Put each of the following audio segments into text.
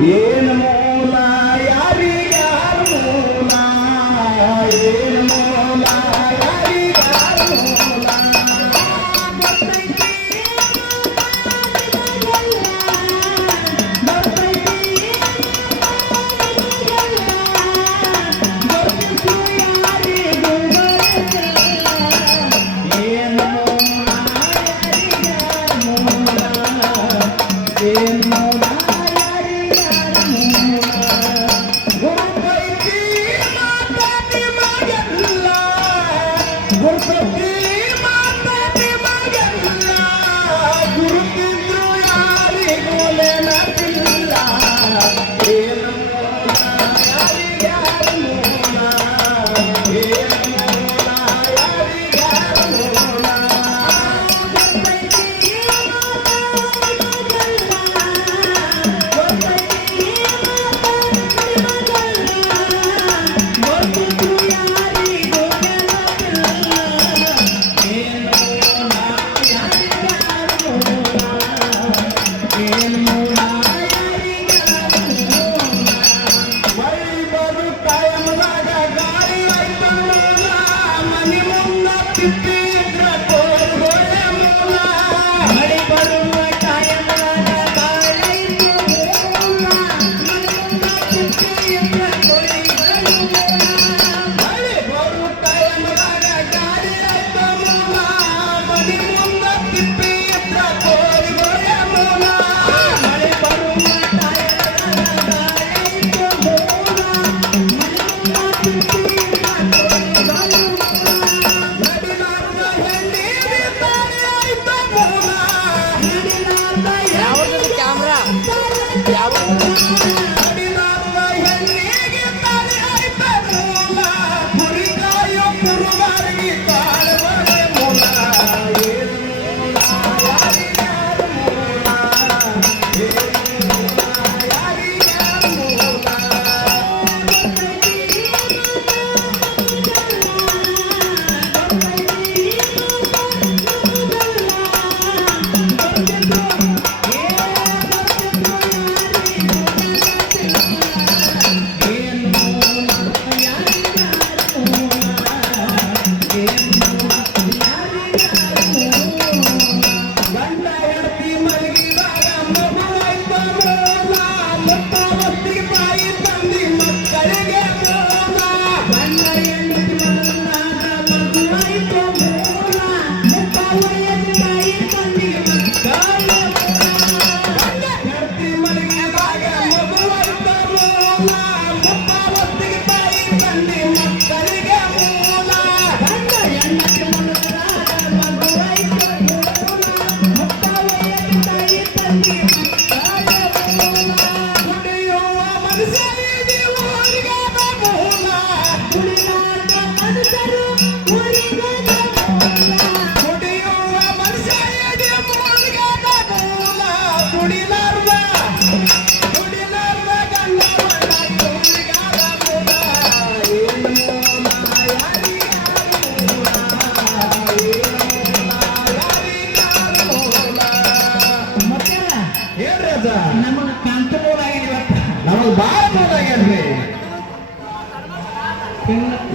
ಏನು ಮೂಲ ಯಾರಿಗಾರು ಮೂಲ ಏನು ಮೂಲ ಯಾರಿಗಾರು ಮೂಲ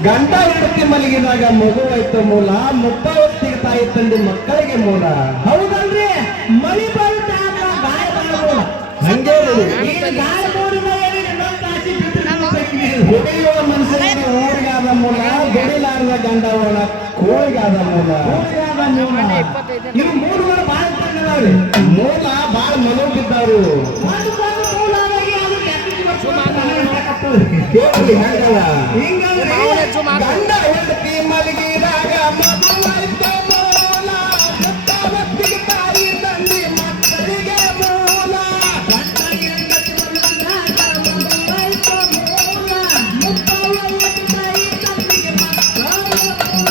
ಗಂಡ ಹೆಂಡತಿ ಮಲಗಿದಾಗ ಮಗು ಆಯ್ತು ಮೂಲ, ಮುಪ್ಪ ಹೊತ್ತಿಗೆ ತಾಯಿ ತಂದೆ ಮಕ್ಕಳಿಗೆ ಮೂಲ. ಹೌದಲ್ರಿ? ಮಳಿ ಬರುತ್ತೆ ಹಂಗೆ ದುಡಿಯುವ ಮನುಷ್ಯನಿಗೆ ಊರಿಗಾದ ಮೂಲ, ದುಡಿಲಾರದ ಗಂಡ ಒಳ ಕೋಳಿಗಾದ ಮೂಲ. ಇವು ಮೂರುಗಳು ಬಾಳ ತಂದವ್ರಿ, ಮೂಲ ಬಾಳ ಮನೋ ಬಿದ್ದವ್ರು. ಗಂಡ ಹೆಂಡತಿ ಮಲಗಿದಾಗ ಮಗುವಾಯ್ತು ಮೂಲ, ಮುಪ್ಪ ಹೊತ್ತಿಗೆ ತಾಯಿ ತಂದೆ ಮಕ್ಕಳಿಗೆ ಮೂಲ. ಗಂಡ ಹೆಂಡತಿ ಮಲಗಿದಾಗ ಮಗುವಾಯ್ತು ಮೂಲ, ಮುಪ್ಪ ಹೊತ್ತಿಗೆ ತಾಯಿ ತಂದೆಗೆ ಮಕ್ಕಳಿಗೆ ಮೂಲ.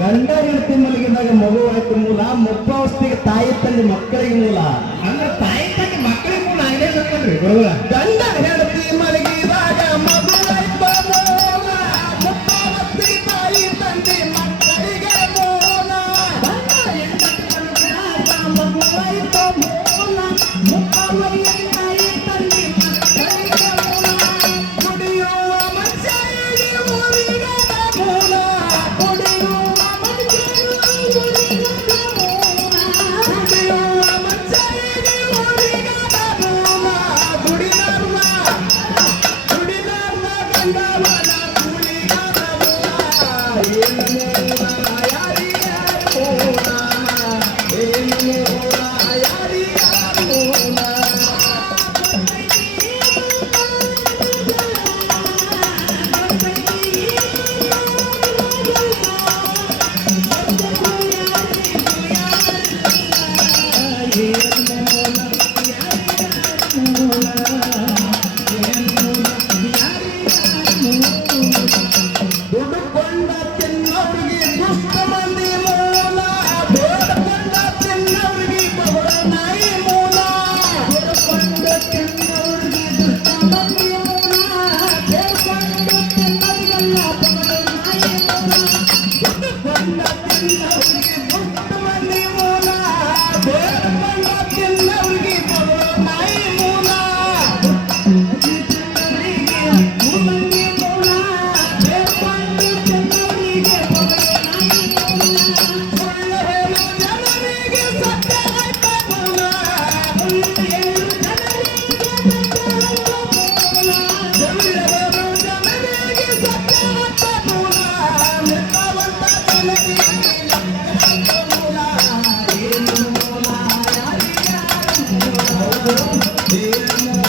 ಗಂಡ ಹೆಂಡತಿ ಮಲಗಿದಾಗ ಮಗುವಾಯ್ತು ಮೂಲ, ಮುಪ್ಪ ಹೊತ್ತಿಗೆ ತಾಯಿ ತಂದೆ ಮಕ್ಕಳಿಗೆ ಮೂಲ. ಅಂದ್ರೆ ತಾಯಿ ತಂದೆ ಮಕ್ಕಳಿಗೆ ಮೂಲ ಆಗೇ ಬೇಕಲ್ರಿ. ಗಂಡ ಹೆಂಡತಿ ಮಲಗಿದಾಗ ಮಗುವಾಯ್ತು ಮೂಲ, ಮುಪ್ಪ ಹೊತ್ತಿಗೆ ತಾಯಿ ತಂದೆ ಮಕ್ಕಳಿಗೆ ಮೂಲ. ಗಂಡ ಹೆಂಡತಿ ಮಲಗಿದಾಗ ಮಗುವಾಯ್ತು ಮೂಲ, ಮುಪ್ಪ ಹೊತ್ತಿಗೆ ತಾಯಿ ತಂದೆ ಮೂಲ ಏನ್ ಮೂಲ ಯಾರಿಗಾರ ಮೂಲ ದುಡುಕೊಂಡ ತಿನ್ನೋರಿಗೆ ದುಷ್ಟ ಮಂದಿ ಮೂಲ ಬೇಡಕೊಂಡ ತಿನ್ನೋರಿಗೆ ಬಹಳ ನಾಯಿ ಮೂಲ ದುಡುಕೊಂಡ ತಿನ್ನೋರಿಗೆ ದುಷ್ಟ ಮಂದಿ ಮೂಲ ಬೇಡಕೊಂಡು ತಿನ್ನೋರಿಗೆಲ್ಲ ಬಹಳ ನಾಯಿ ಮೂಲ ದುಡುಕೊಂಡ ತಿನ್ನೋರಿಗೆ ದುಷ್ಟ ಮಂದಿ ಮೂಲ ಬೇಡಕೊಂಡ ತಿನ್ನೋರಿಗೆ ಬಹಳ ನಾಯಿ ಮೂಲ Yeah.